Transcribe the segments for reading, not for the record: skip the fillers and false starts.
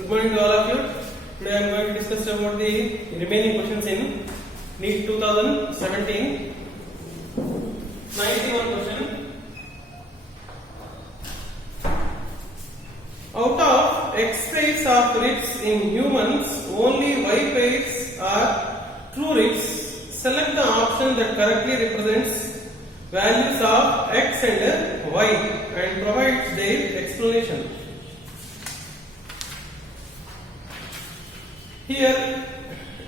Good morning to all of you. Today I am going to discuss about the remaining questions in NEET 2017. 91 question. Out of X pairs of ribs in humans, only Y pairs are true ribs. Select the option that correctly represents values of X and Y and provides their explanation. Here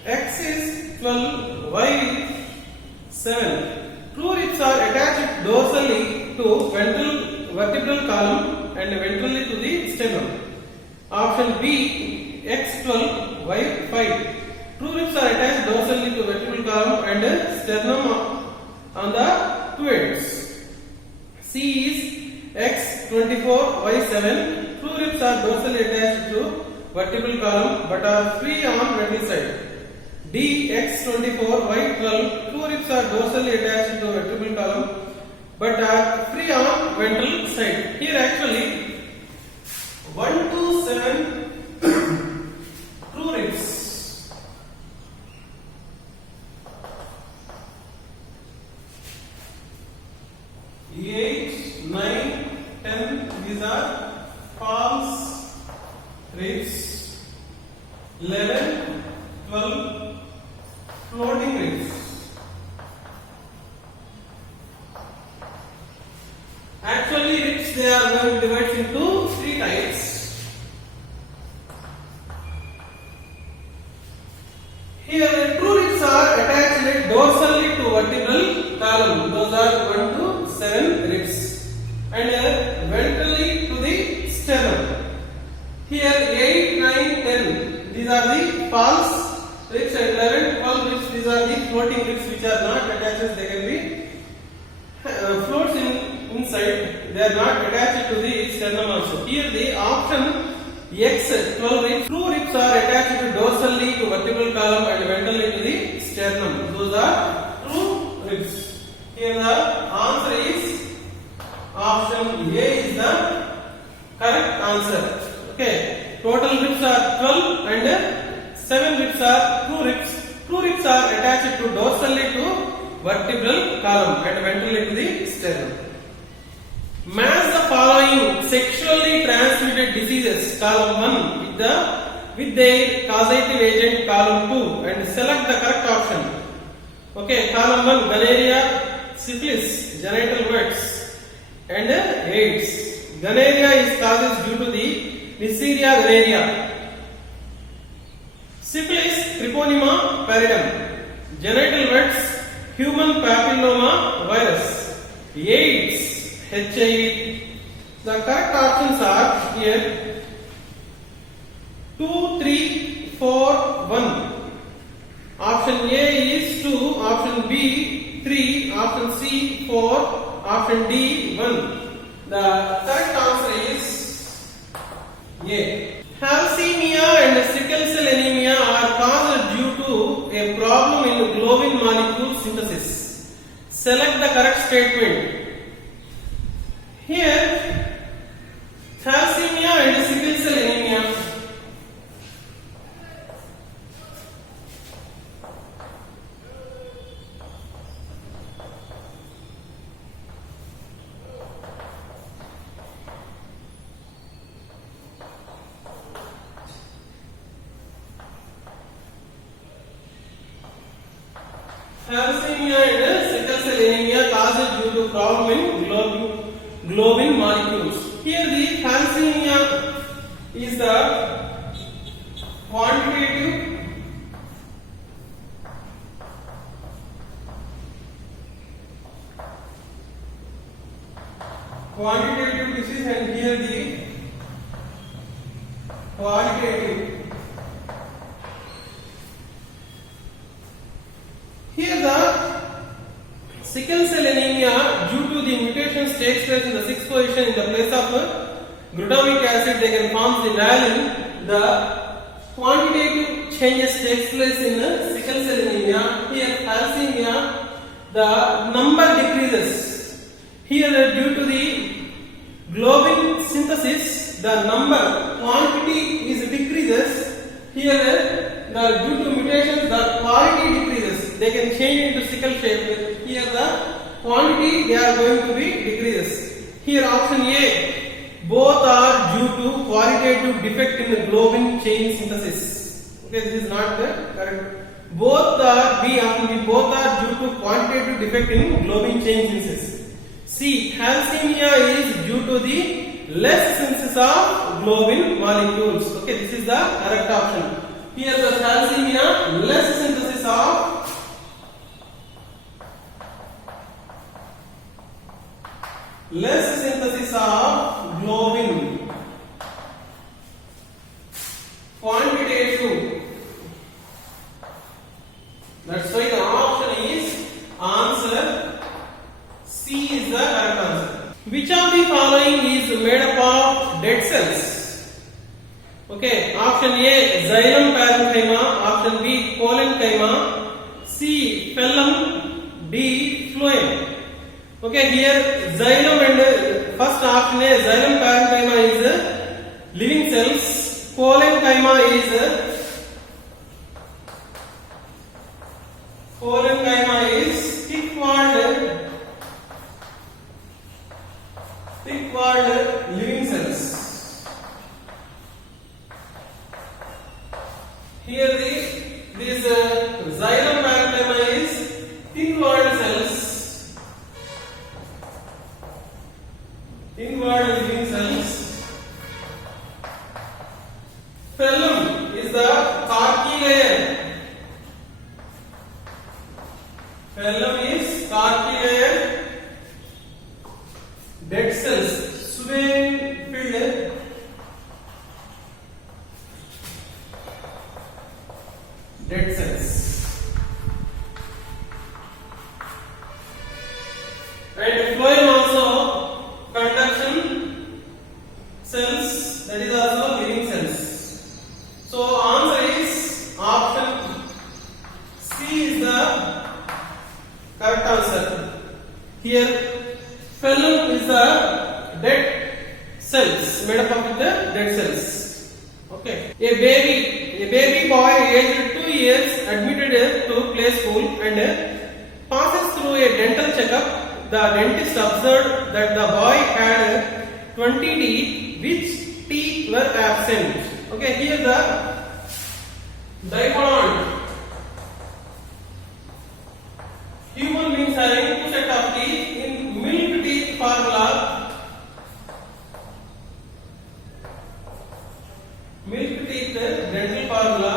X is 12, Y is 7. True ribs are attached dorsally to vertebral column and ventrally to the sternum. Option B, X12, Y5. True ribs are attached dorsally to vertebral column and sternum on the two ends. C is X24, Y7. True ribs are dorsally attached to vertebral column but are free on ventral side. D, X24, Y12. True ribs are dorsally attached to vertebral column but are free on ventral side. Here actually 1 to 7 true ribs. 8, 9, 10, these are false ribs. 11, 12, floating ribs. Actually, ribs they are going to divide into three types. Here, the true ribs are attached dorsally to vertebral column. Those are 1 to 7 ribs, and ventrally to the sternum. Here 8, 9, 10. These are the false ribs, and 11, 12 ribs. These are the floating ribs which are not attached. They can be floats inside. They are not attached to the sternum also. Here the option X 12 ribs. True ribs are attached dorsally to vertebral column and ventrally to the sternum. Those are true ribs. Here the answer is option A is the correct answer. Okay. Total ribs are 12 and 7 ribs are true ribs. True ribs are attached to dorsally to vertebral column and ventrally to the sternum. Match the following sexually transmitted diseases column 1 with their causative agent column 2 and select the correct option. Okay, column 1 gonorrhea, syphilis, genital warts and AIDS. Gonorrhea is causes due to the Neisseria gonorrhea. Syphilis, Treponema pallidum. Genital warts, human papilloma virus. AIDS, HIV. The correct options are here 2, 3, 4, 1. Option A is 2, option B 3, option C 4, option D 1. The correct answer is A. Thalassemia and sickle cell anemia are caused due to a problem in globin molecule synthesis. Select the correct statement. Here, thalassemia and sickle cell anemia. Thalassemia and sickle cell anemia caused due to problem in globin molecules. Here the thalassemia is the quantitative disease and here the qualitative. Here the sickle cell anemia due to the mutations takes place in the 6th position in the place of glutamic acid. They can form the valine. The quantitative changes takes place in the sickle cell anemia. Here thalassemia, the number decreases. Here due to the globin synthesis, the number quantity is decreased. Here the due to mutations the quality decreases. They can change into sickle shape. Here the quantity they are going to be decreases. Here option A, both are due to qualitative defect in the globin chain synthesis. Okay, this is not the correct. Both are B option B, both are due to quantitative defect in globin chain synthesis. C, thalassemia is due to the less synthesis of globin molecules. Okay, this is the correct option. Here the thalassemia, less synthesis of globin, quantitative. That's why the option is answer C is the correct answer. Which of the following is made up of dead cells? Okay, option A, xylem parenchyma, option B, parenchyma, C, phloem, D, phloem. Okay, here xylem and first option A, xylem parenchyma is living cells, parenchyma is thick-walled living cells. Here this xylem parenchyma is thin-walled cells, thin-walled living cells. Phloem is the corky layer. Phloem is corky layer. Dead cells, Swayne-filled dead cells. And phloem also conduction cells, that is also living cells. So answer is option C is the correct answer. Here phloem is the dead cells, made up of the dead cells. Okay. A baby boy aged 2 years admitted to play school and passes through a dental checkup. The dentist observed that the boy had 20 teeth, which teeth were absent. Okay, here the diphthong. Human beings having 2 sets of teeth in milk teeth formula. Milk teeth dental formula.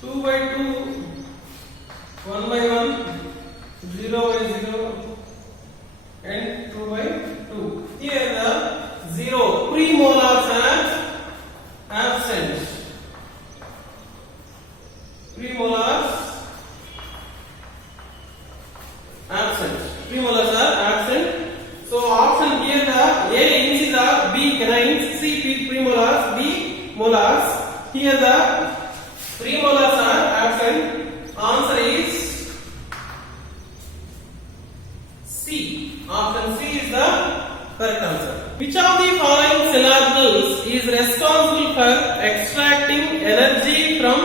2 by 2, 1 by 1, 0 by 0, and 2 by 2. Here the 0 premolars are absent. Premolars absent. Premolars are absent. So option here the A incisa, B canines, C premolars, D molars. Here the premolars are absent. Answer is C. Option C is the correct answer. Which of the following cell organelles is responsible for extracting energy from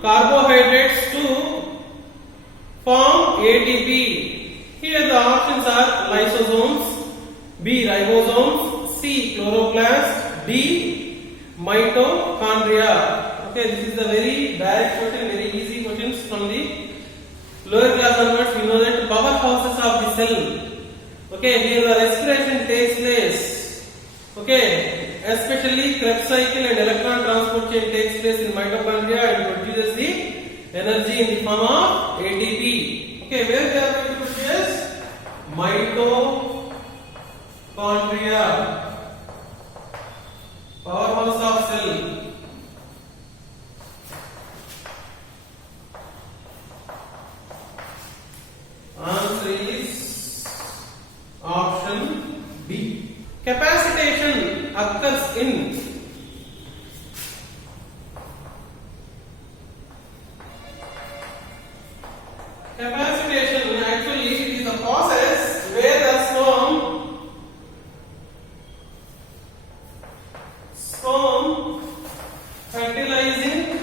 carbohydrates to form ATP? Here the options are lysosomes, B ribosomes, C chloroplast, D mitochondria. Okay, this is a very direct question, very easy questions from the lower class onwards. We know that powerhouses of the cell. Okay, here the respiration takes place. Okay, especially Krebs cycle and electron transport chain takes place in mitochondria and produces the energy in the form of ATP. Okay, where they are going to produce? Mitochondria, powerhouse of cell. Answer is option B. Capacitation occurs in capacitation. Actually, it is a process where the sperm fertilizing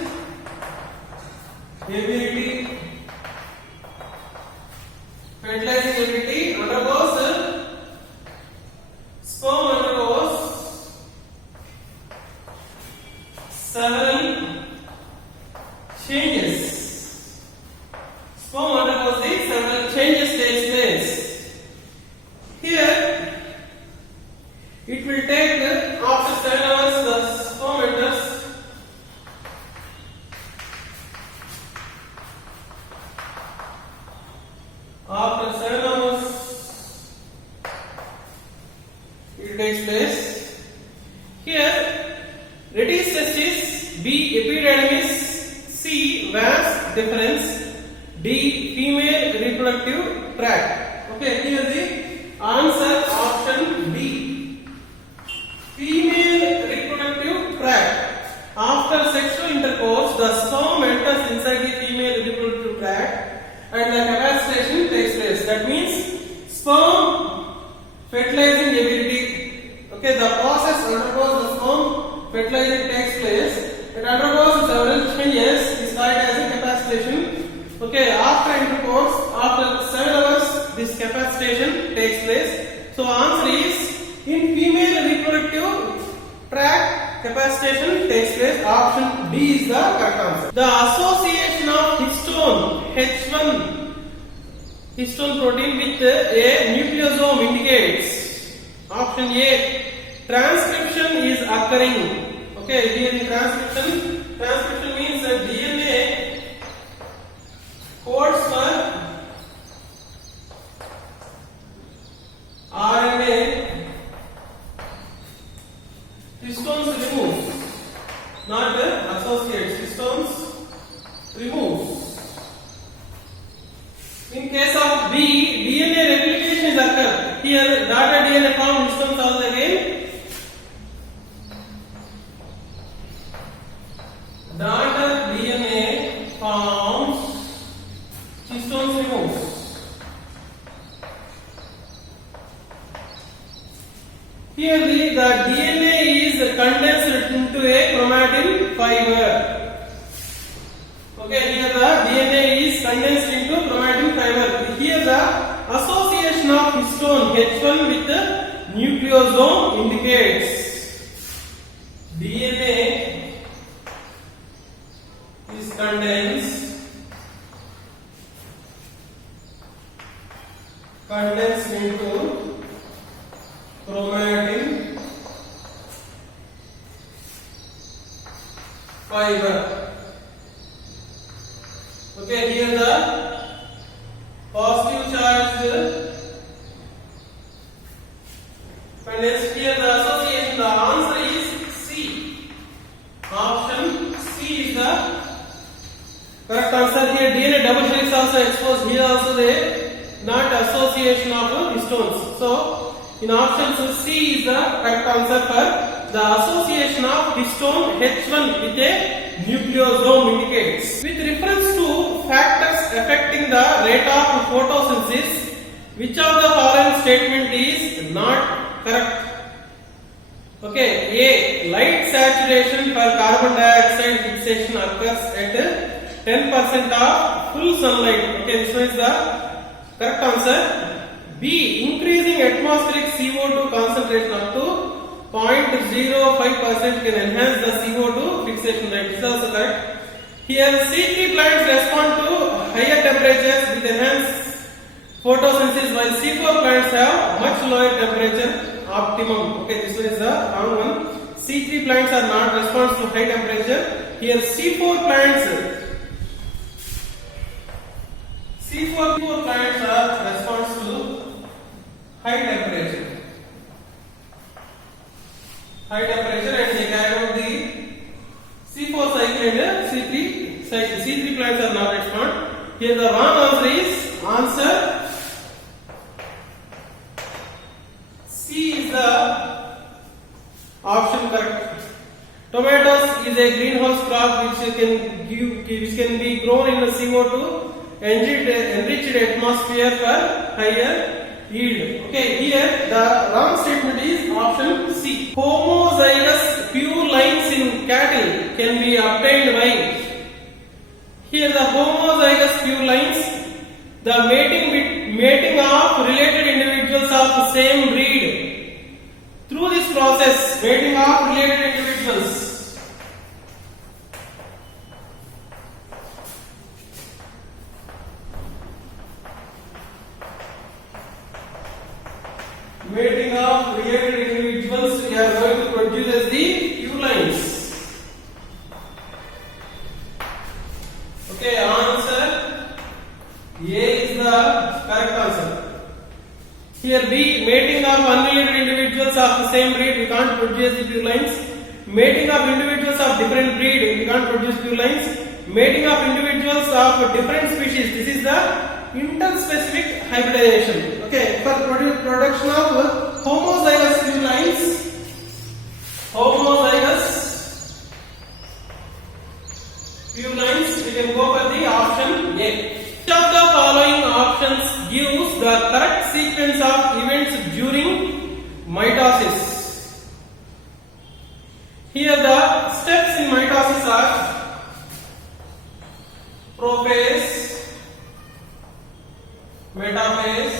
ability undergoes sperm undergoes several changes. Sperm undergoes the several changes takes place. Here it will take after 7 hours the sperm enters after 7 hours it takes place. Here Redis testis, B epididymis, C vas deferens, D female reproductive tract. Okay, here the answer option D. Female reproductive tract. After sexual intercourse, the sperm enters inside the female reproductive tract and the capacitation takes place. That means sperm fertilizing ability. Okay, the process undergoes the sperm fertilizing takes place. It undergoes several changes. Is called as a capacitation. Okay, after intercourse, after 7 hours, this capacitation takes place. So answer is in female reproductive tract capacitation takes place. Option D is the correct answer. The association of histone H1 histone protein with a nucleosome indicates. Option A, transcription is occurring. Okay, here in transcription means that DNA codes for RNA, histones remove, not associates, histones remove. In case of B, DNA replication is occur. Here daughter DNA form histones also again. Daughter DNA forms, histones removes. Here the DNA is condensed into a chromatin fiber. Okay, here the DNA is condensed into chromatin fiber. Here the association of histone H1 with the nucleosome indicates DNA is condensed into chromatin fiber. Okay, here the positive charged condensed. Here the association, the answer is C. Option C is the correct answer. Here DNA double helix also exposed. Here also they not association of histones. So in option C is the correct answer for the association of histone H1 with a nucleosome indicates. With reference to factors affecting the rate of photosynthesis, which of the following statement is not correct? Okay, A, light saturation for carbon dioxide fixation occurs at 10% of full sunlight. Okay, this one is the correct answer. B, increasing atmospheric CO2 concentration up to 0.05% can enhance the CO2 fixation rate. This is also correct. Here C3 plants respond to higher temperatures with enhanced photosynthesis, while C4 plants have much lower temperature optimum. Okay, this one is the wrong one. C3 plants are not response to high temperature. Here C4 plants are response to high temperature. High temperature, and they carry out the C4 cycle and C3 cycle. C3 plants are not respond. Here the wrong answer is answer C is the option correct. Tomatoes is a greenhouse crop which can be grown in the CO2 enriched atmosphere for higher yield. Okay, here the wrong statement is option C. Homozygous pure lines in cattle can be obtained by here the homozygous purulines, the mating of related individuals of the same breed. Through this process, mating of related individuals, mating of related individuals, we are going to produce as the purulines. Okay, answer A is the correct answer. Here B, mating of unrelated individuals of the same breed, we can't produce the purulines. Mating of individuals of different breed, we can't produce purulines. Mating of individuals of different species, this is the interspecific hybridization. Okay, for production of homozygous purulines, we can go for the option A. Which of the following options gives the correct sequence of events during mitosis? Here the steps in mitosis are prophase, metaphase,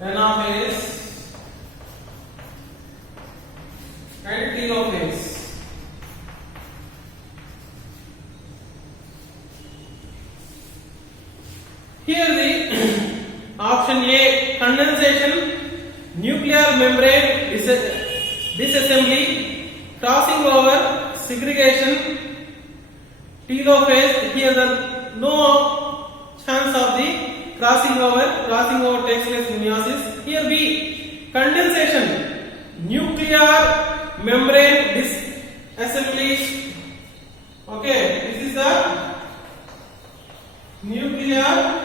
anaphase, and telophase. Here the option A, condensation, nuclear membrane disassembly, crossing over, segregation, telophase. Here the no chance of the crossing over takes place in meiosis. Here B, condensation, nuclear membrane disassembly. Okay, this is the nuclear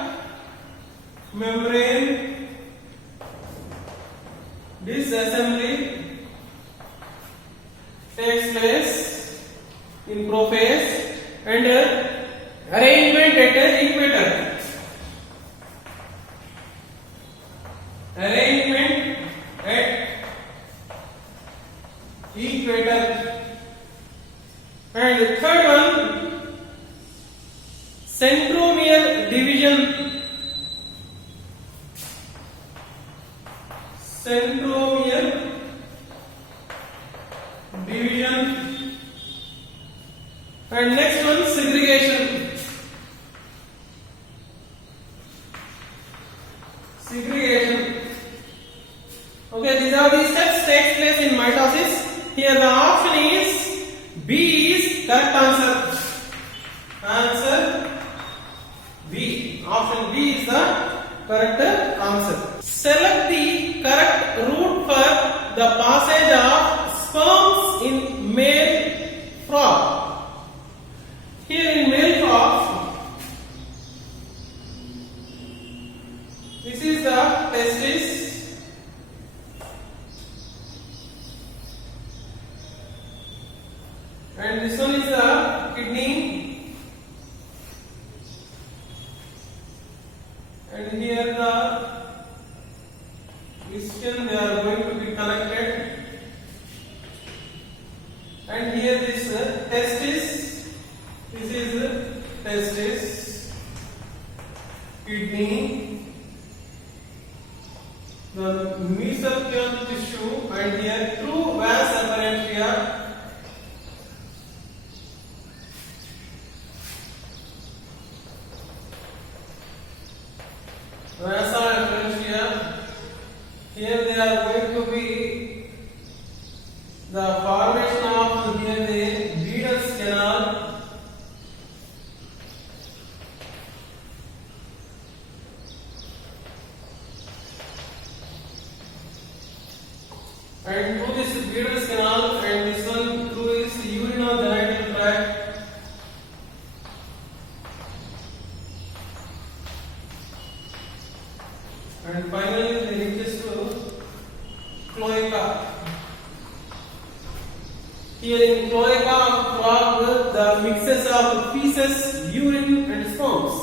membrane disassembly takes place in prophase, and arrangement at the equator. Arrangement at equator. And the third one, centromere division. Centromere division. And next one, segregation. Segregation. Okay, these are the steps takes place in mitosis. Here the option is B is correct answer. Answer B. Option B is the correct answer. Select the correct route for the passage of sperms in male frog. Here in male frog, this is the testis, and this one is the kidney, and here the ischium, they are going to be connected, and here this testis, this is testis, kidney, the mesothelial tissue, and here true vas apparentia, vasa apparentia. Here they are going to be the formation of here the Beadle's canal, and through this Beadle's canal, and this one through this urinogenital tract, and finally it reaches to cloaca. Here in cloaca of frog, the mixes of feces, urine, and sperms,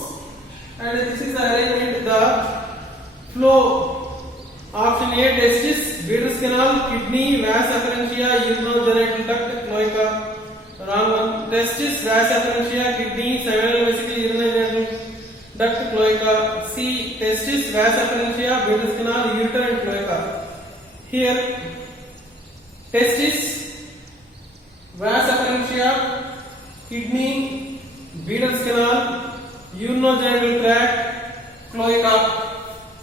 and this is the arrangement, the flow Option A, testis, Bidder's canal, kidney, vas afferentia, urogenital duct, cloaca. Wrong one. Testis, vas afferentia, kidney, seminal vesicle, urogenital duct, cloaca. C, testis, vas afferentia, Bidder's canal, ureter and cloaca. Here, testis, vas afferentia, kidney, Bidder's canal, urinogenital tract, cloaca.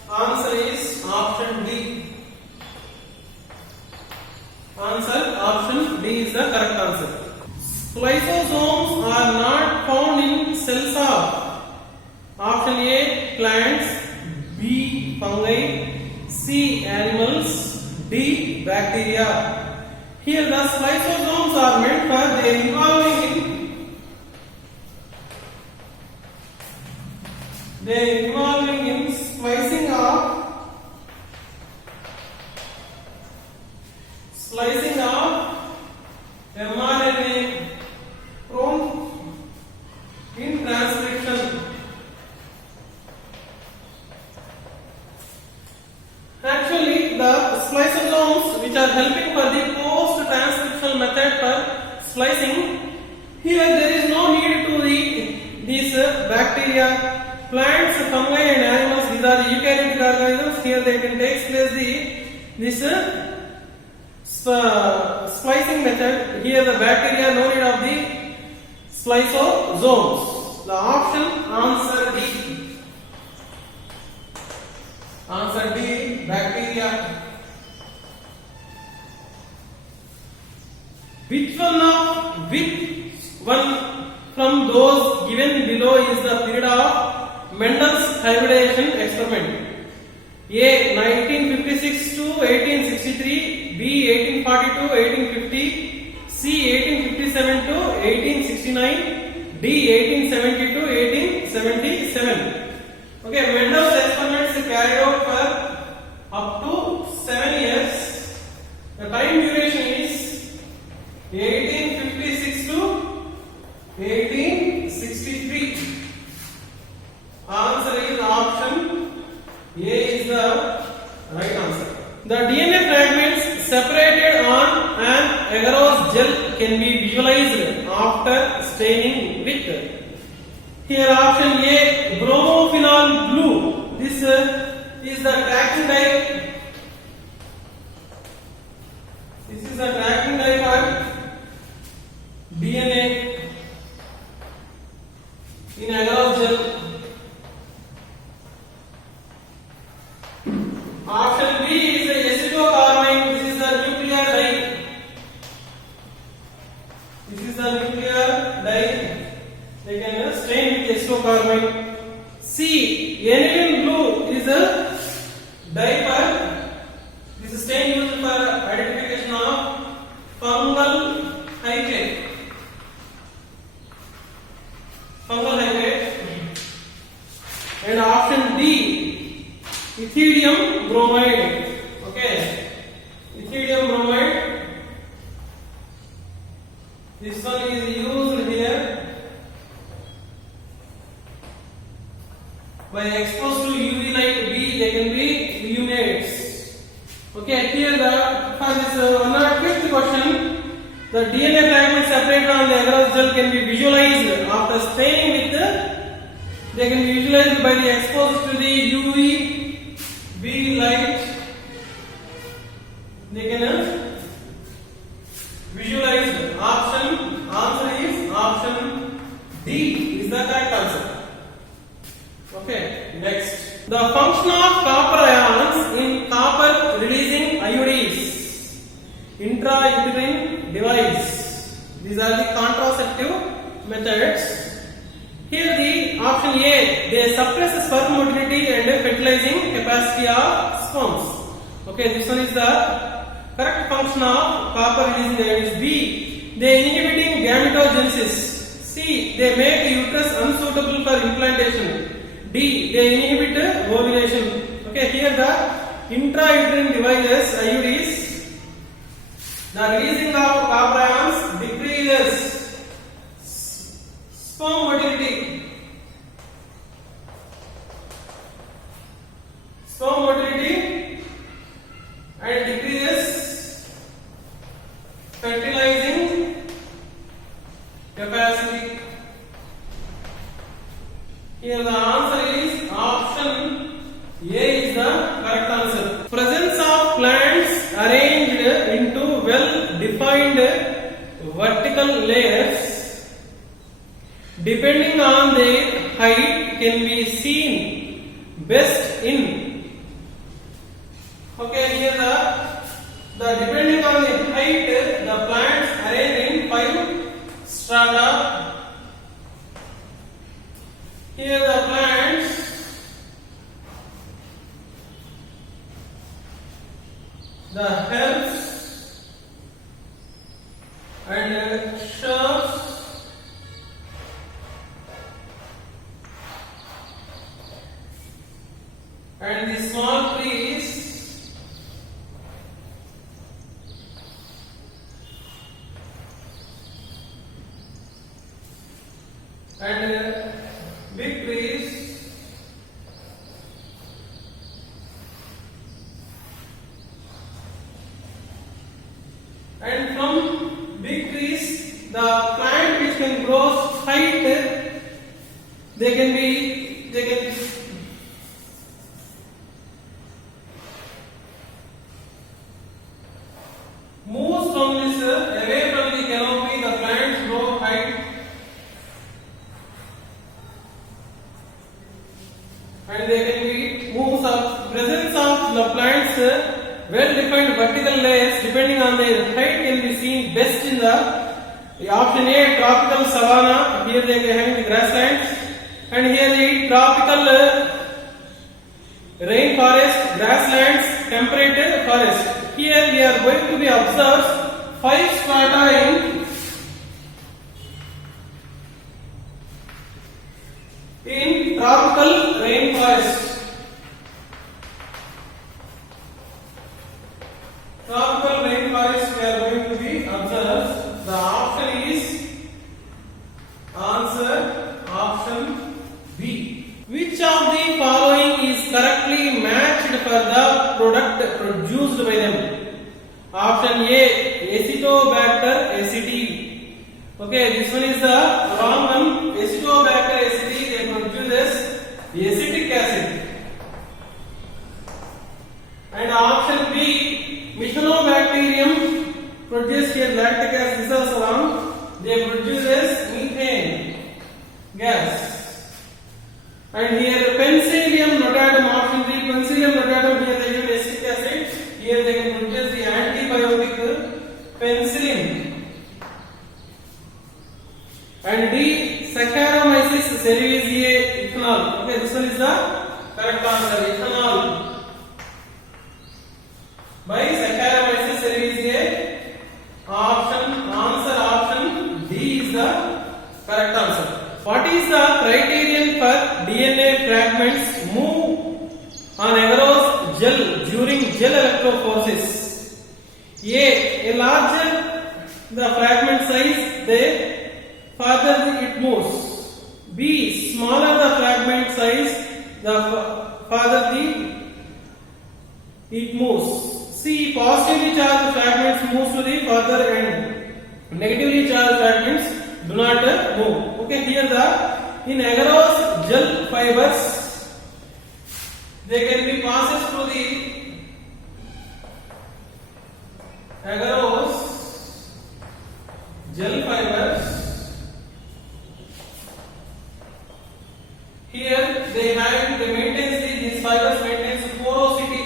Answer is option D. Answer option D is the correct answer. Spliceosomes are not found in cells of option A, plants, B, fungi, C, animals, D, bacteria. Here the spliceosomes are meant for their involving in splicing of mRNA prone in transcription. Actually, the spliceosomes which are helping for the post-transcriptional method for splicing, here there is no need to these bacteria. Plants, fungi and animals, these are the eukaryotic organisms. Here they can take place this splicing method. Here the bacteria, no need of the spliceosomes. The option answer D. Answer D, bacteria. Which one from those given below is the period of Mendel's hybridization experiment? A. 1956 to 1863, B. 1842 1850, C. 1857 to 1869, D. 1870 to 1877. Okay, Mendel's experiments carried out for up to 7 years. The time duration is 1856 to 1863. Answer is option A is the right answer. The DNA fragments separated on an agarose gel can be visualized after staining with. Here option A, bromophenol blue. This is the tracking dye. This is the tracking dye for DNA in agarose gel. Option B is the acetocarmine. This is the nuclear dye. This is the nuclear dye. They can stain with acetocarmine. C, aniline blue is a dye for this stain used for identification of fungal hyphae. And option D, ethidium bromide. Okay, ethidium bromide. This one is used here by exposed to UV light B. They can be illuminates. Okay, here for this 105th question, the DNA fragments separated on the agarose gel can be visualized after staining with. They can be visualized by the exposed to the UV B light. They can visualize. Answer is option D is the correct answer. Okay, next. The function of copper ions in copper releasing IUDs, intrauterine device. These are the contraceptive methods. Here the option A, they suppress sperm motility and fertilizing capacity of sperms. Okay, this one is the correct function of copper releasing device. B, they inhibiting gametogenesis. C, they make the uterus unsuitable for implantation. D, they inhibit ovulation. Okay, here the intrauterine devices IUDs, the releasing of copper ions decreases sperm motility. Sperm motility well defined vertical layers depending on their height can be seen best in. Okay, here the depending on the height, the plants arranged in 5 strata. Here the plants, the herbs and shrubs and the small trees and big trees and from big trees the plant which can grow height they can move from this away from the canopy, the plants grow height and they can be moved up. Presence of the plants well defined vertical layers depending on their height can be seen best in the option A, tropical savanna. Here they are having the grasslands, and here the tropical rainforest, grasslands, temperate forest. Here we are going to be observed 5 strata in tropical rainforest. Tropical rainforest we are going to be observed. The option is answer option B. Which of the following is correctly matched for the product produced by them? Option A, Acetobacter aceti. Okay, this one is the wrong one. Acetobacter aceti, they produces acetic acid. And option B, Methanobac produce here lactic acid. This is also wrong. They produces methane gas. And here Penicillium notatum, option 3, Penicillium notatum, here they use acetic acid. Here they can produce the antibiotic penicillin. And D, Saccharomyces cerevisiae ethanol. Okay, this one is the correct answer. Ethanol by Saccharomyces cerevisiae. Option D is the correct answer. What is the criterion for DNA fragments move on agarose gel during gel electrophoresis? A larger the fragment size, the farther it moves. B, smaller the fragment size, the farther it moves. C, positively charged fragments move to the further end. Negatively charged fragments do not move. Okay, here in agarose gel fibers, they can be passed through the agarose gel fibers. Here they maintain these fibers maintains porosity.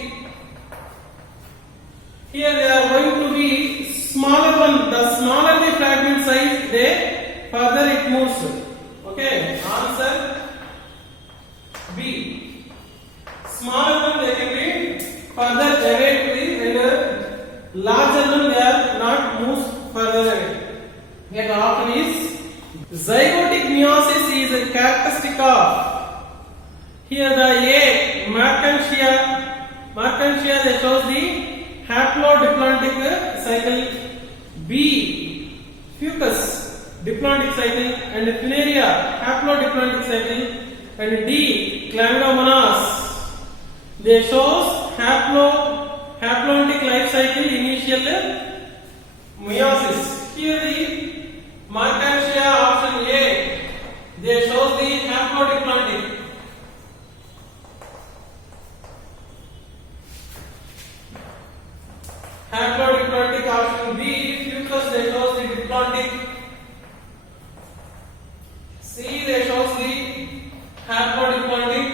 Here they are going to be smaller one. The smaller the fragment size, the further it moves. Okay, answer B. Smaller one they can be further away to the and larger one they are not moved further away. Here the option is zygotic meiosis is a characteristic of. Here the A, Markantia they shows the haplodiploidic cycle. B, Fucus diploidic cycle, and Funaria haplodiploidic cycle, and D, Chlamydomonas they shows haploidic life cycle initial meiosis. Here the Markantia option A they shows the haplodiploidic. Haplodiploidic option option B, fucus, they shows the diplontic. C, they shows the haplodiplontic.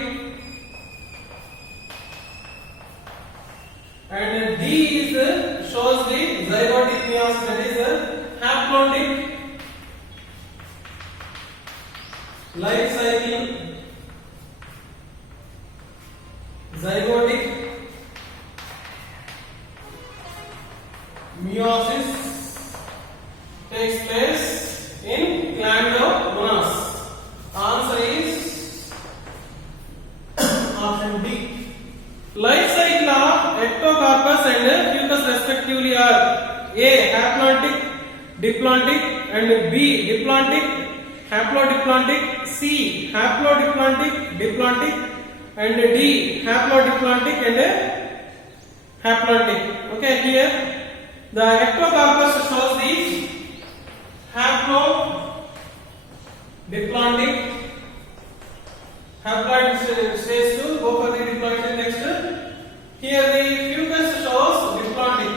And D is shows the zygotic meiosis, that is haplodic. Life cycle, zygotic meiosis takes place in chlamydomonas. Answer is option D. Life cycle of ectocarpus and fucus respectively are A, haplontic, diplontic, and B, diplontic, haplodiplontic, C, haplodiplontic, diplontic, and D, haplodiplontic and haplontic. Okay, here the ectocarpus shows the haplodiplontic. Haploid stays to go for the diploid next. Here the fucus shows diplontic.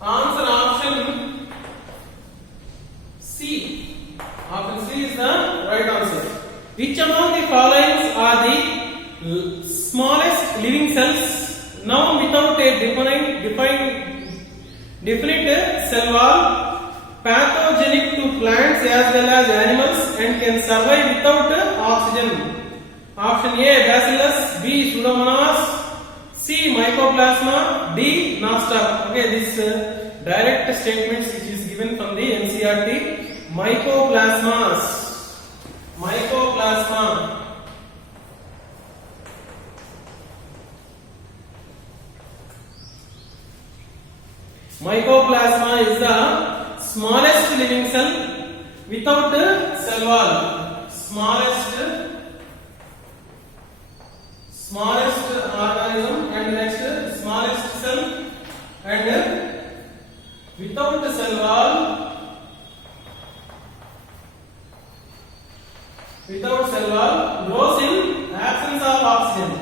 Answer option C. Option C is the right answer. Which among the following are the smallest living cells now without a definite cell wall, pathogenic to plants as well as animals, and can survive without oxygen? Option A, Bacillus, B, Pseudomonas, C, Mycoplasma, D, Nostoc. Okay, this direct statements which is given from the NCERT. Mycoplasmas. Mycoplasma. Mycoplasma is the smallest living cell without cell wall. Smallest organism, and next smallest cell, and without cell wall. Without cell wall, grows in absence of oxygen.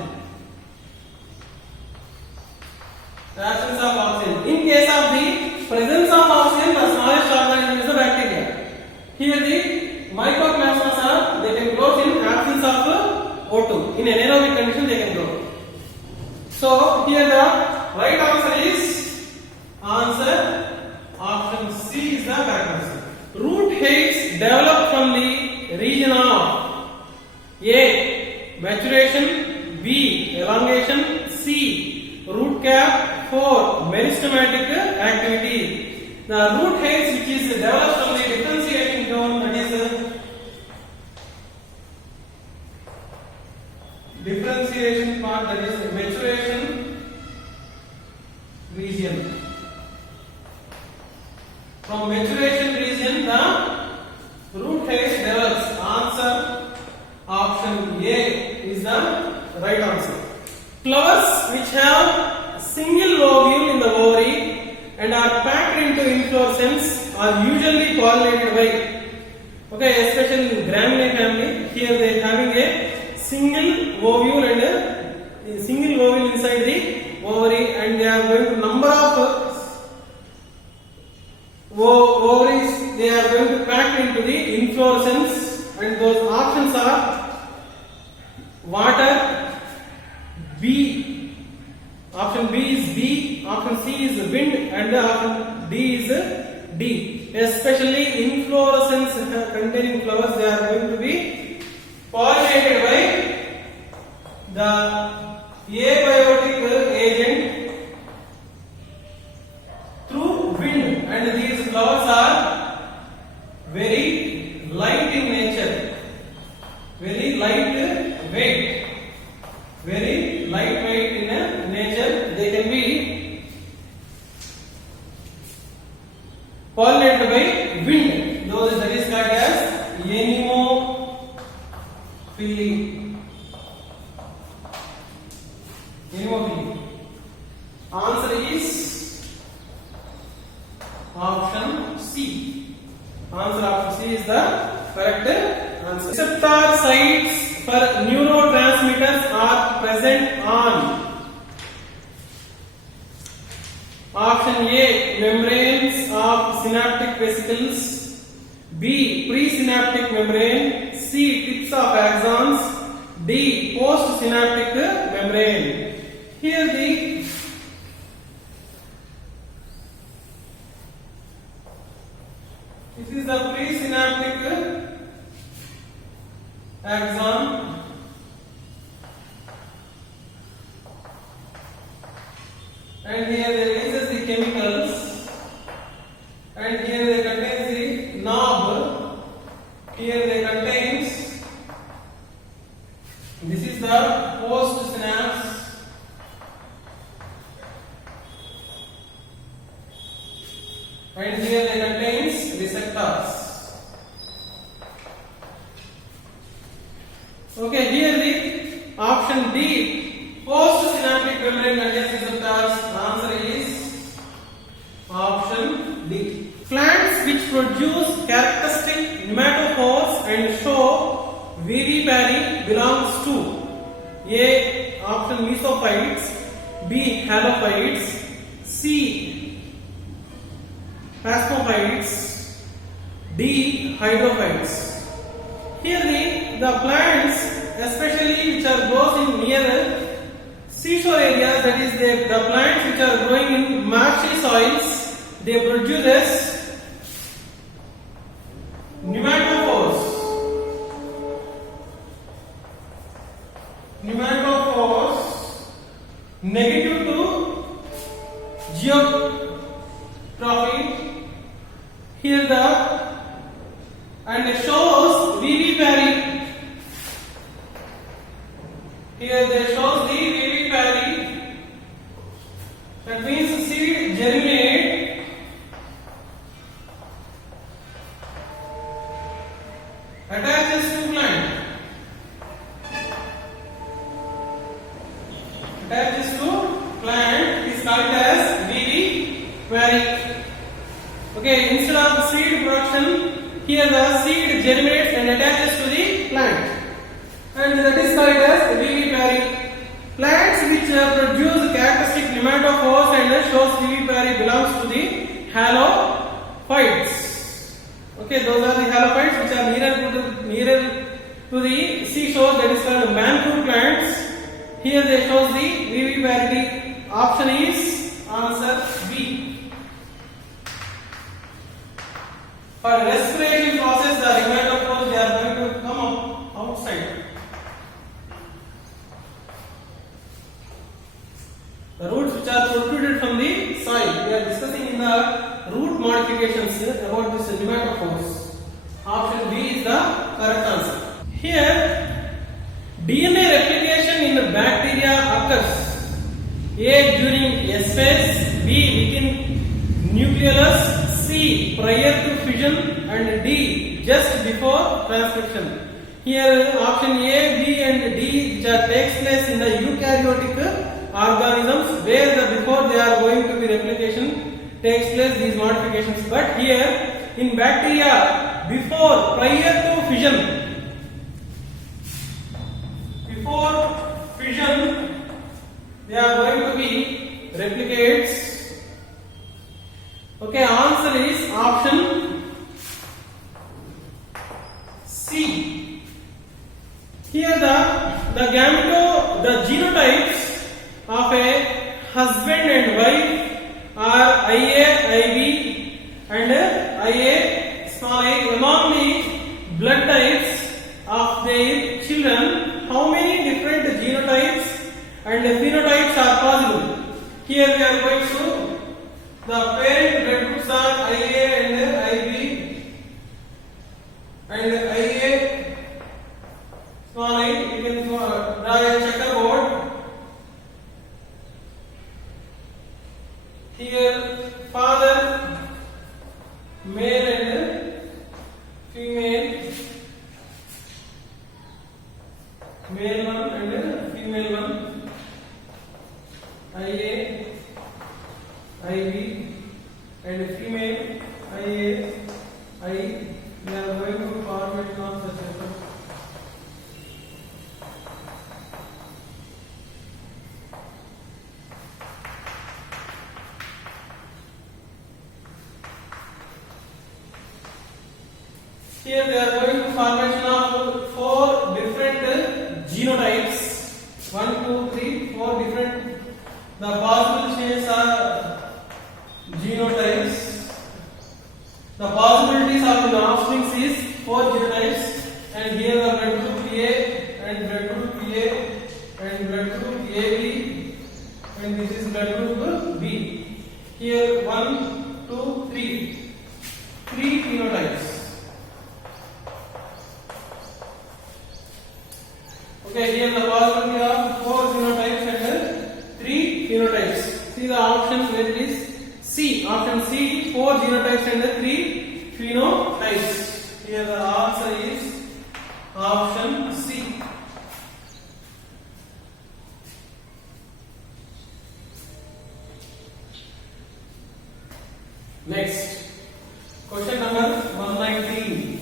Absence of oxygen. In case of the presence of oxygen, the smallest organism is the bacteria. Here the mycoplasmas are, they can grow in absence of O2. In anaerobic condition they can grow. So here the right answer is answer option C is the correct answer. Root hairs develop from the region of A, maturation, B, elongation, C, root cap, 4, meristematic activity. The root hairs which is developed from the differentiating zone, that is differentiation part, that is maturation region. From maturation region the root hairs develops. Answer option A is the right answer. Flowers which have single ovule in the ovary and are packed into inflorescence are usually pollinated by, okay, especially in Gramineae family. Here they are having a single ovule and a single ovule inside the ovary, and they are going to number of ovaries they are going to pack into the inflorescence, and those options are water, B, option B is B, option C is wind, and option D is D. Especially inflorescence containing flowers, they are going to be pollinated by the abiotic agent through wind, and these flowers are very light in nature, very lightweight, very lightweight in nature. They can be pollinated by wind. Those that is called as anemophily. Anemophily. Answer is option C. Answer option C is the correct answer. Receptor sites for neurotransmitters are present on option A, membranes of synaptic vesicles. B, presynaptic membrane. C, tips of axons. D, postsynaptic membrane. Here this is the presynaptic axon. And here they releases the chemicals, and here they contains the knob. Here they contains, this is the post synapse, and here they contains receptors. Okay, here the option D, postsynaptic membrane contains receptors. The answer is option D. Plants which produce characteristic nematophores and show vivipary belongs to A, option mesophytes. B, halophytes. C, phasmophytes. D, hydrophytes. Here the plants, especially which are grows in near seashore areas, that is the plants which are growing in marshy soils, they produce nematophores. Nematophores negative to geotrophy. Here and it shows vivipary. Here they shows the vivipary. That means seed germinate. Attaches to plant. Attaches to plant is called as vivipary. Okay, instead of seed production, here the seed germinates and attaches to the plant, and that is called as vivipary. Plants which produce characteristic nematophores and shows vivipary belongs to the halophytes. Okay, those are the halophytes which are nearer to the seashore, that is called mangrove plants. Here they shows the vivipary. Option is answer B. For respiration process, the nematophores, they are going to come outside. The roots which are protruded from the soil. We are discussing in the root modifications about this nematophores. Option B is the correct answer. Here, DNA replication in the bacteria occurs A, during S phase, B, within nucleolus, C, prior to fission, and D, just before transcription. Here option A, B and D which are takes place in the eukaryotic organisms, where before they are going to be replication takes place these modifications. But here in bacteria, before, prior to fission, they are going to be replicates. Okay, answer is option C. Here the genotypes of a husband and wife are IA, IB and IA small a. Among the blood types of their children, how many different genotypes and phenotypes are possible? Here we are going to the parent blood groups are IA and IB and IA small I. You can draw a checkerboard. Here father male and female, male one and female one, IA, IB and female IA, I. We are going to format of such a Here they are going to formation of 4 different genotypes. 1, 2, 3, 4 different. The possible changes are genotypes. The possibilities of the offspring is 4 genotypes, and here the blood group A and blood group A and blood group AB, and this is blood group B. Here 1, 2, 3 phenotypes. Okay, here the possibility of 4 genotypes and 3 phenotypes. See the option where it is C. Option C, 4 genotypes and 3 phenotypes. Here the answer is option C. Next, question number 119.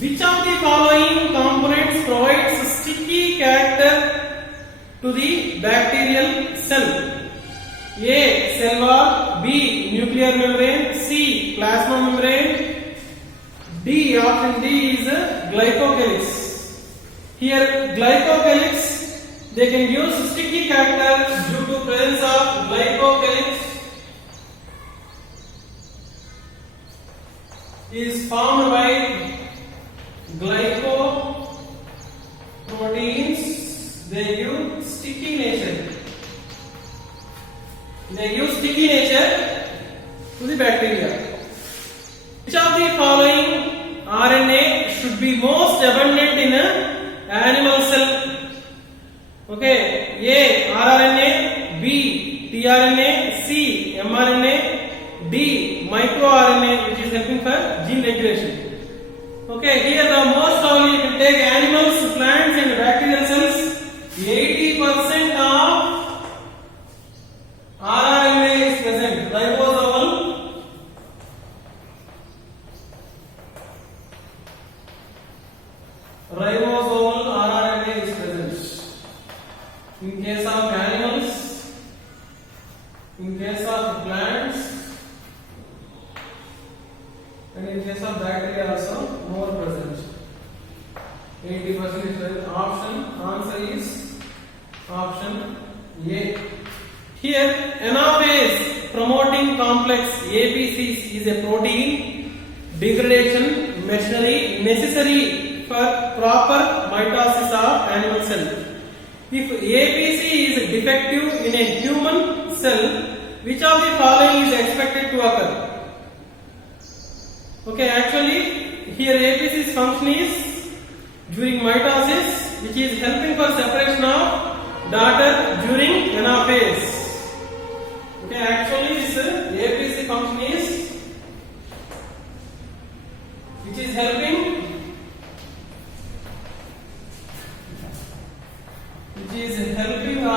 Which of the following components provides sticky character to the bacterial cell? A. Cell wall, B. Nuclear membrane, C. Plasma membrane, D. Option D is glycocalyx. Here glycocalyx, they can use sticky character due to presence of glycocalyx is formed by glycoproteins. They give sticky nature. They give sticky nature to the bacteria. Which of the following RNA should be most abundant in an animal cell? Okay, A. rRNA, B. tRNA, C. mRNA, D. microRNA, which is helping for gene regulation. Okay, here the most probably you can take animals, plants and bacterial cells. 80% of rRNA is present. Ribosomal. Ribosomal rRNA is present. In case of animals, in case of plants, and in case of bacteria also more present. 80% is present. Answer is option A. Here anaphase promoting complex APC is a protein degradation machinery necessary for proper mitosis of animal cell. If APC is defective in a human cell, which of the following is expected to occur? Okay, actually here APC's function is during mitosis, which is helping for separation of daughter during anaphase. Okay, actually this APC function is which is helping of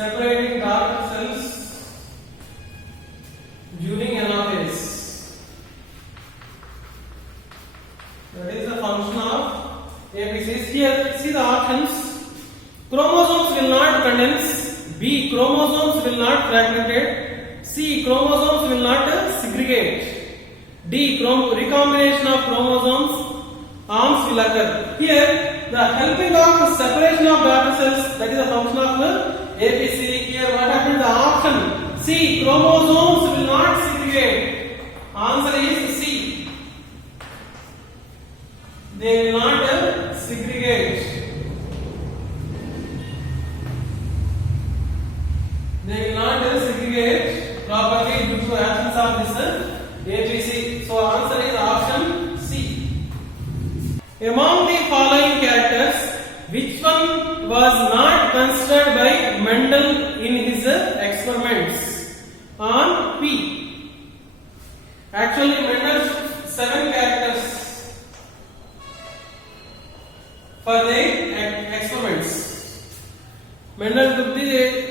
separating daughter cells during anaphase. That is the function of APCs. Here, see the options. Chromosomes will not condense. B. Chromosomes will not fragmentate. C. Chromosomes will not segregate. D. Recombination of chromosomes arms will occur. Here, the helping of separation of daughter cells, that is the function of APC. Here, what happened? The option C. Chromosomes will not segregate. Answer is C. They will not segregate. They will not segregate properly due to absence of this APC. So answer is option C. Among the following characters, which one was not considered by Mendel in his experiments on P? Actually, Mendel 7 characters.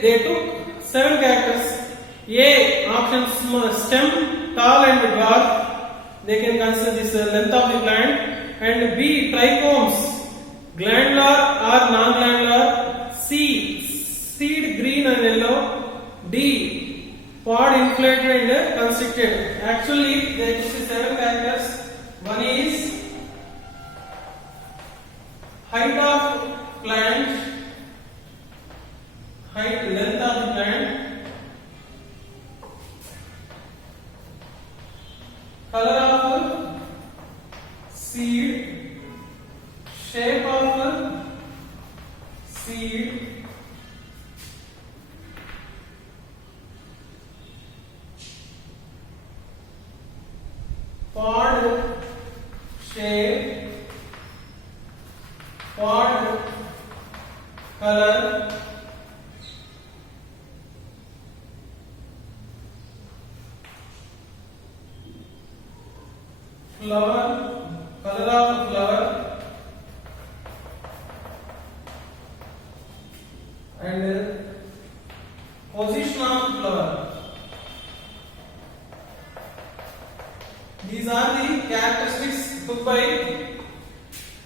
they took 7 characters. A option stem, tall and dwarf. They can consider this length of the gland. And B trichomes, glandular or non-glandular. C seed green and yellow. D pod inflated and constricted. Actually, they took 7 characters. One is height of plant, height length of the plant, color of seed, shape of seed, pod shape, pod color, flower, color of flower, and position of flower. These are the characteristics took by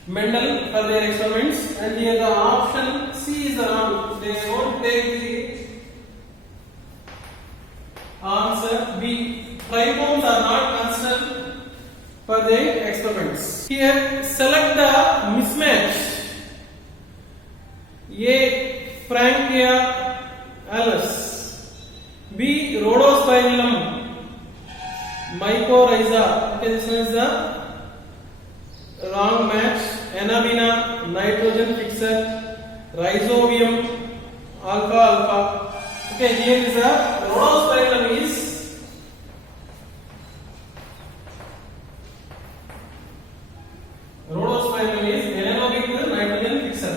Mendel for their experiments, and here the option C is the wrong. They won't take the answer B. Trichomes are not considered for their experiments. Here select the mismatch. A. Frankia alus, B. Rhodospirillum mycorrhiza. Okay, this one is the wrong match. Anabina, nitrogen fixer, rhizobium, alpha alpha. Okay, here is a rhodospirillum is anaerobic nitrogen fixer.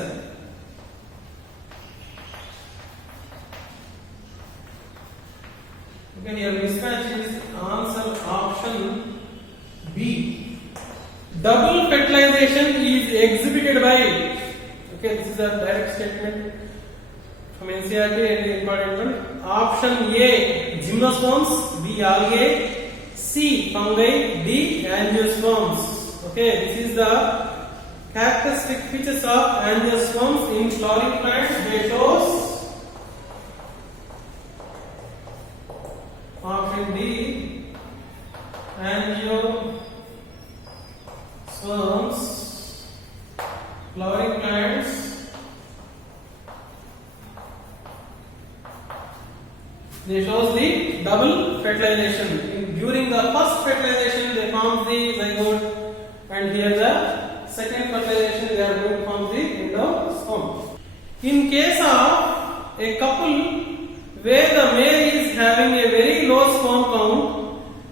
Okay, here mismatch is answer option B. Double fertilization is exhibited by. Okay, this is a direct statement from NCERT and important one. Option A gymnosperms, B algae, C fungi, D angiosperms. Okay, this is the characteristic features of angiosperms in flowering plants. They shows option D angiosperms, flowering plants. They shows the double fertilization. During the first fertilization, they form the zygote, and here the second fertilization, they are going to form the endosperm. In case of a couple where the male is having a very low sperm count,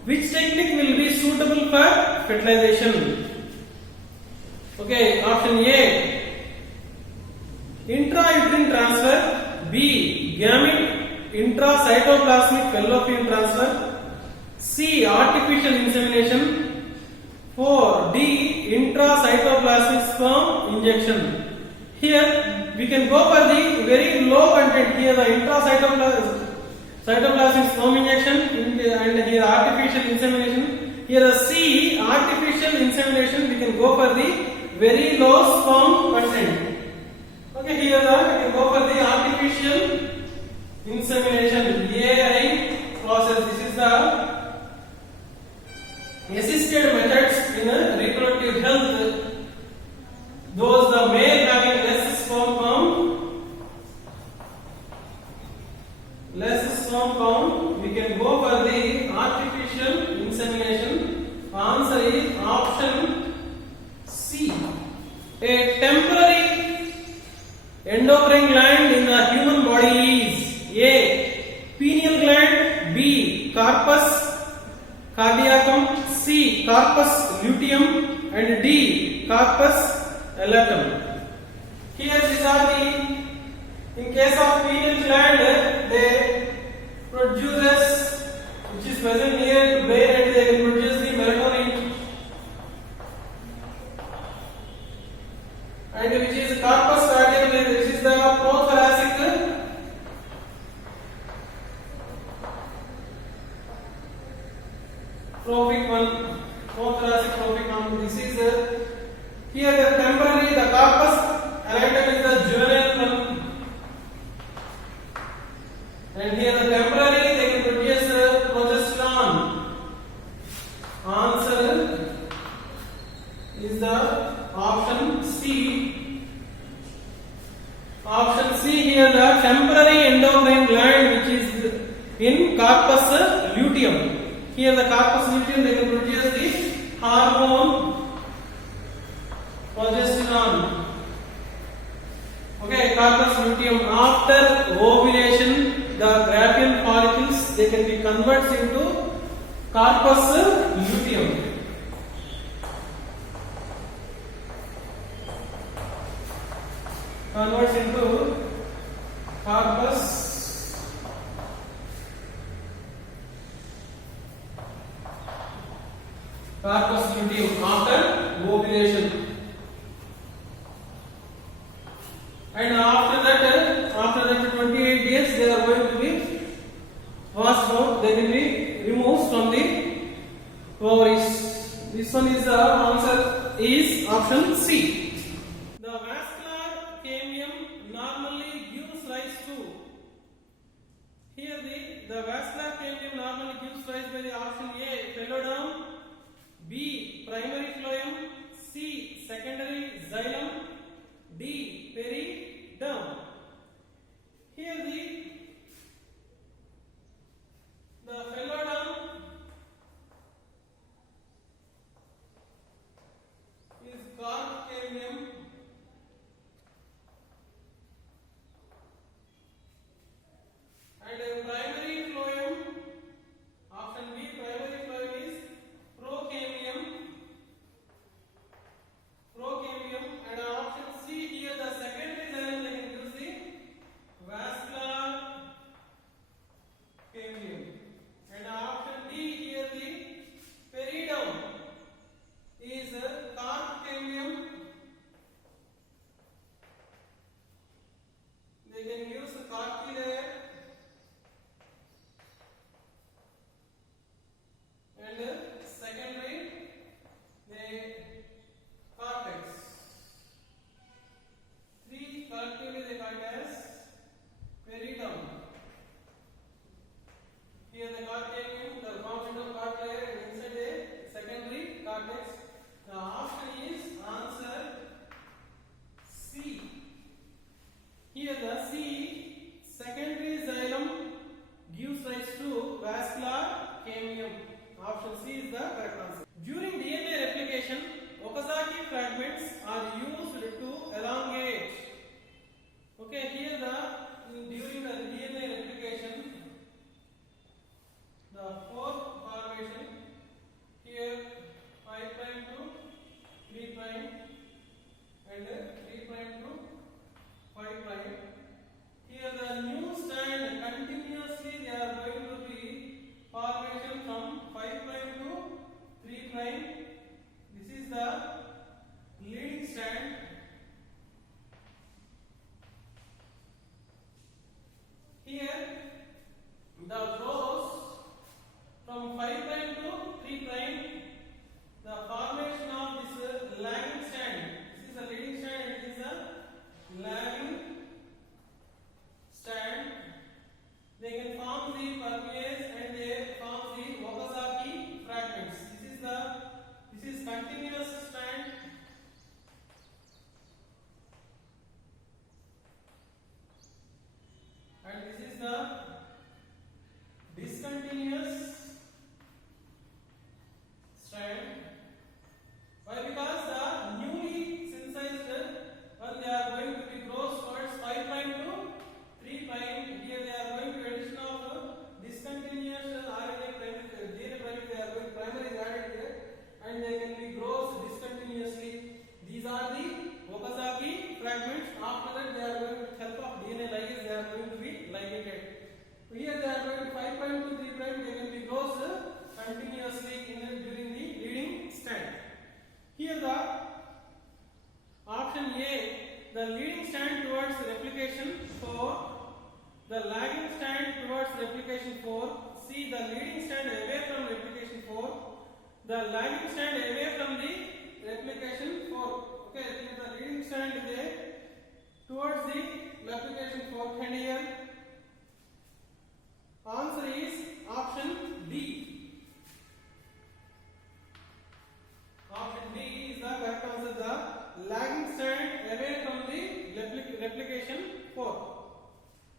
which technique will be suitable for fertilization? Okay, option A intrauterine transfer, B gamete intracytoplasmic fallopian transfer, C artificial insemination, 4 D intracytoplasmic sperm injection. Here we can go for the very low content. Here the intracytoplasmic sperm injection and here artificial insemination. Here the C artificial insemination, we can go for the very low sperm content. Okay, here we can go for the artificial insemination, AI process. This is the assisted methods in reproductive health. Those the male having less sperm count, we can go for the artificial insemination. Answer is option C. A temporary endocrine gland in the human body is A. Pineal gland, B. Corpus cardiacum, C. Corpus luteum, and D. Corpus allatum. Here these are the, in case of pineal gland, they produces, which is present near to brain, and they will produce the melatonin, and which is corpus cardiacum, which is the prothoracic trophic one, co-thoracic trophic one. This is here the temporary, the carpus elatum is the juvenile one, and here the temporary they can produce progesterone. Answer is the option C. Option C here, the temporary endocrine gland which is in corpus luteum. Here the corpus luteum they can produce the hormone progesterone. Okay, corpus luteum. After ovulation, the Graafian follicles they can be converted into corpus luteum. Converts into corpus luteum after ovulation. And after that 28 days they are going to be washed out, they will be removed from the ovaries. This one is the answer is option C. The vascular cambium normally gives rise to. Here the vascular cambium normally gives rise by the option A phloem, B primary phloem, C secondary xylem, D periderm. Here the phloem is cork cambium, and primary phloem, option B primary phloem is procambium, and option C here the secondary xylem they can use the vascular cambium, and option D here the periderm is cork cambium. They can use the corky layer and secondary the cortex. Three collectively they call it as periderm. Here the cortex, the foundation of cork layer, and inside the secondary cortex. The option is answer C. Here the C secondary xylem gives rise to vascular cambium. Option C is the correct answer. During DNA replication, Okazaki fragments are used to elongate. Okay, here during the DNA replication, the fourth formation, here 5' to 3' and 3' to 5'. Here the new strand continuously they are going to be formation from 5' to 3'. This is the leading strand. Here the rows from 5' to 3', the formation of this lagging strand. This is the leading strand, it is a lagging strand. They can form the permease and they form the Okazaki fragments. This is continuous strand. And this is the discontinuous strand. Why? Because the newly synthesized one they are going to be grows towards 5' to 3'. Here they are going to addition of discontinuous RNA primary, DNA primary. They are going primary is added here, and they can be grows discontinuously. These are the Okazaki fragments. After that, they are going with help of DNA ligase. They are going to be ligated. Here they are going to 5' to 3'. They can be grows continuously during the leading strand. Here the option A, the leading strand towards replication 4, the lagging strand towards replication 4. C, the leading strand away from replication 4. the lagging strand away from the replication fork. Okay, the leading strand is towards the replication fork, and here answer is option D. Option D is the correct answer. The lagging strand away from the replication fork.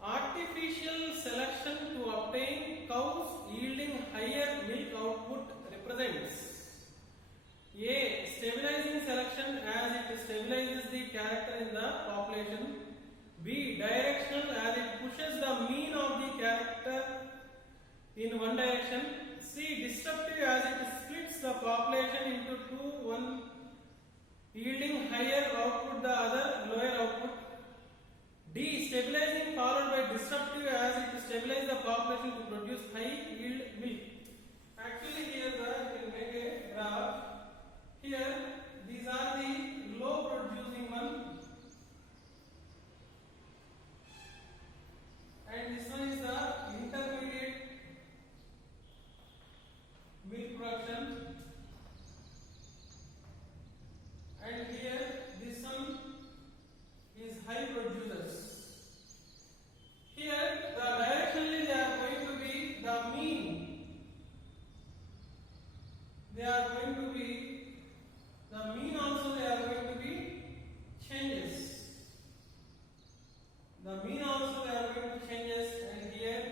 Artificial selection to obtain cows yielding higher milk output represents A. Stabilizing selection as it stabilizes the character in the population. B. Directional as it pushes the mean of the character in one direction. C. Disruptive as it splits the population into two, one yielding higher output, the other lower output. D. Stabilizing followed by disruptive as it stabilizes the population to produce high yield milk. Actually here you can make a graph. Here these are the low producing one, and this one is the intermediate milk production, and here this one is high producers. Here the directionally they are going to be the mean. They are going to be the mean also, they are going to be changes. The mean also they are going to changes, and here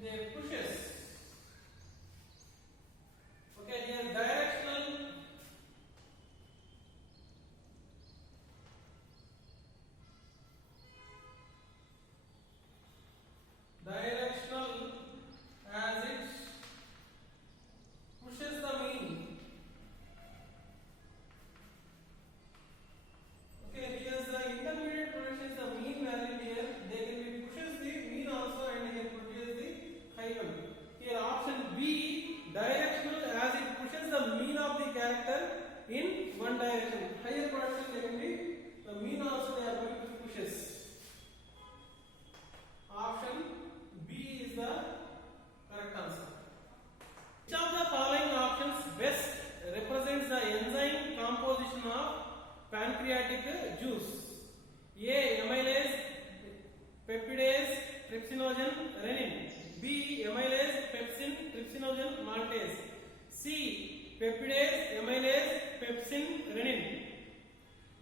they pushes. Okay, here directional. Directional as it pushes the mean. Okay, here the intermediate production is the mean value here. They can be pushes the mean also, and they can produce the high value. Here option B, directional as it pushes the mean of the character in one direction. Higher production they can be the mean also they are going to pushes. Option B is the correct answer. Which of the following options best represents the enzyme composition of pancreatic juice? A. Amylase, peptidase, trypsinogen, renin. B. Amylase, pepsin, trypsinogen, maltase. C. Peptidase, amylase, pepsin, renin.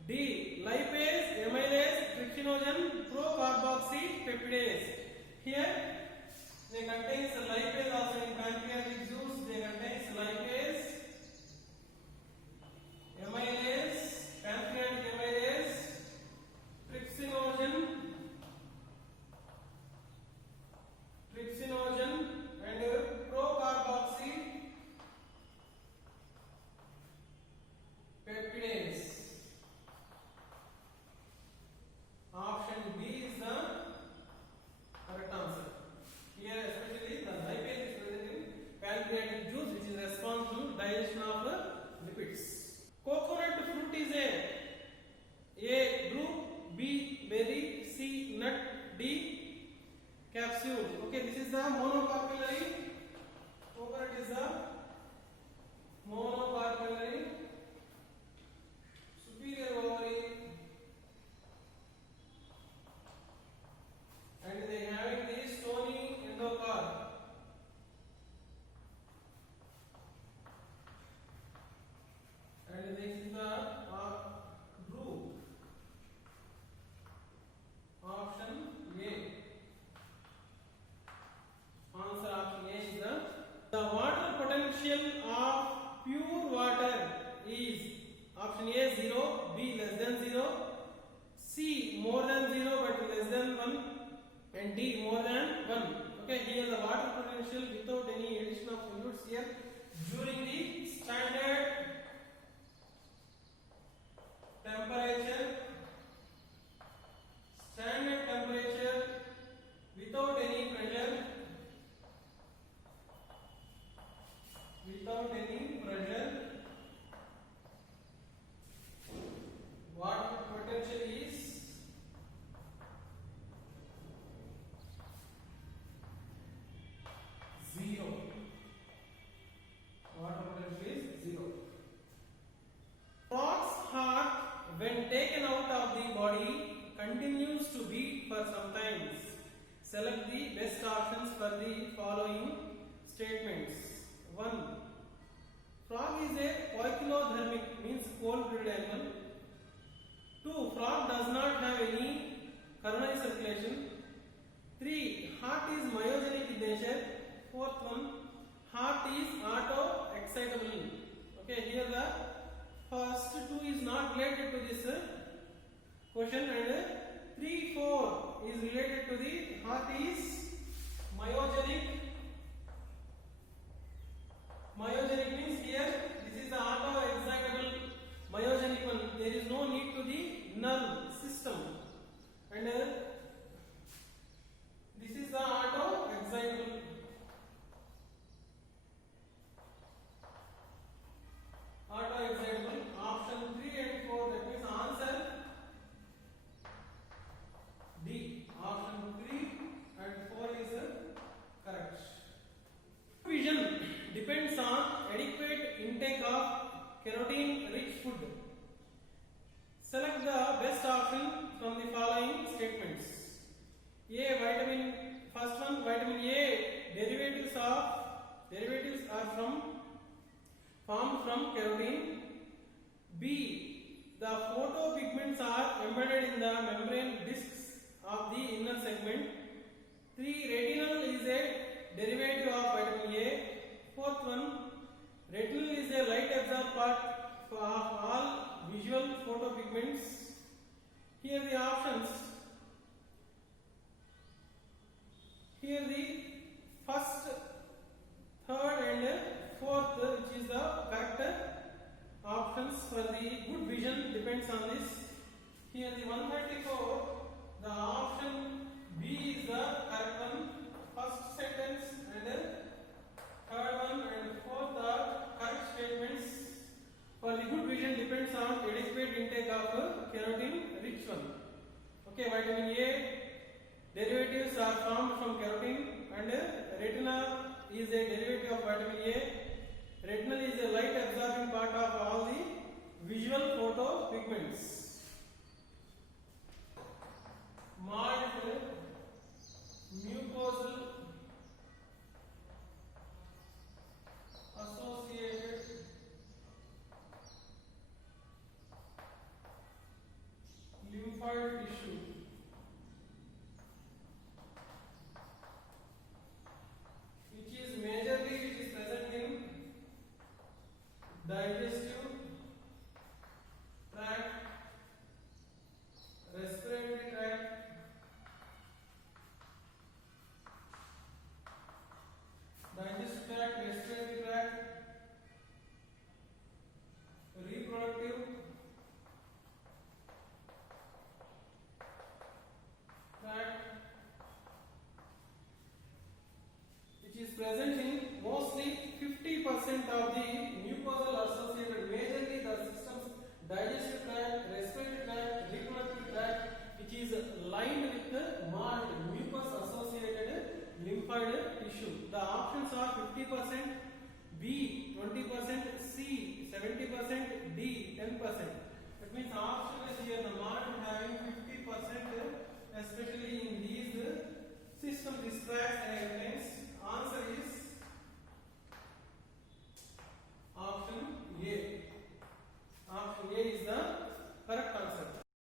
D. Lipase, amylase, trypsinogen, procarboxy, peptidase. Here they contains lipase also in pancreatic juice. They contains lipase, amylase, pancreatic amylase, trypsinogen, and procarboxy peptidase. Option B is the correct answer. Here especially the lipase is present in pancreatic juice, which is responsible for digestion of the lipids. Coconut fruit is A drupe, B berry, C nut, D capsule. Okay, this is the monocarpellary. Coconut is the monocarpellary, superior ovary, and they having the stony endocarp. And this is the drupe. Option A. Answer option A is the water potential of pure water is option A 0, B less than 0, C more than 0 but less than 1, and D more than 1. Okay, here the water potential without any addition of fluids here during the standard temperature, without any pressure, water potential is 0. Water potential is 0. Select the best options for the following statements. 1. Frog is a poikilothermic, means cold-blooded animal. 2. Frog does not have any coronary circulation. 3. Heart is myogenic in nature. 4th one, heart is auto-excitable. Okay, here the first two is not related to this question, and 3, 4 is related to the heart is myogenic. Myogenic means here this is the auto-excitable myogenic one. There is no need to the nerve system, and this is the auto-excitable. Auto-excitable. Option 3 and 4. That means answer D. Option 3 and 4 is correct. Vision depends on adequate intake of carotene-rich food. Select the best option from the following statements. A. Vitamin. First one, vitamin A. Derivatives are formed from carotene. B. The photopigments are embedded in the membrane discs of the inner segment. 3. Retinal is a derivative of vitamin A. 4th one, retinal is a light absorbed part of all visual photopigments. Here the options. Here the first, third and fourth, which is the correct options for the good vision, depends on this. Here the 134, the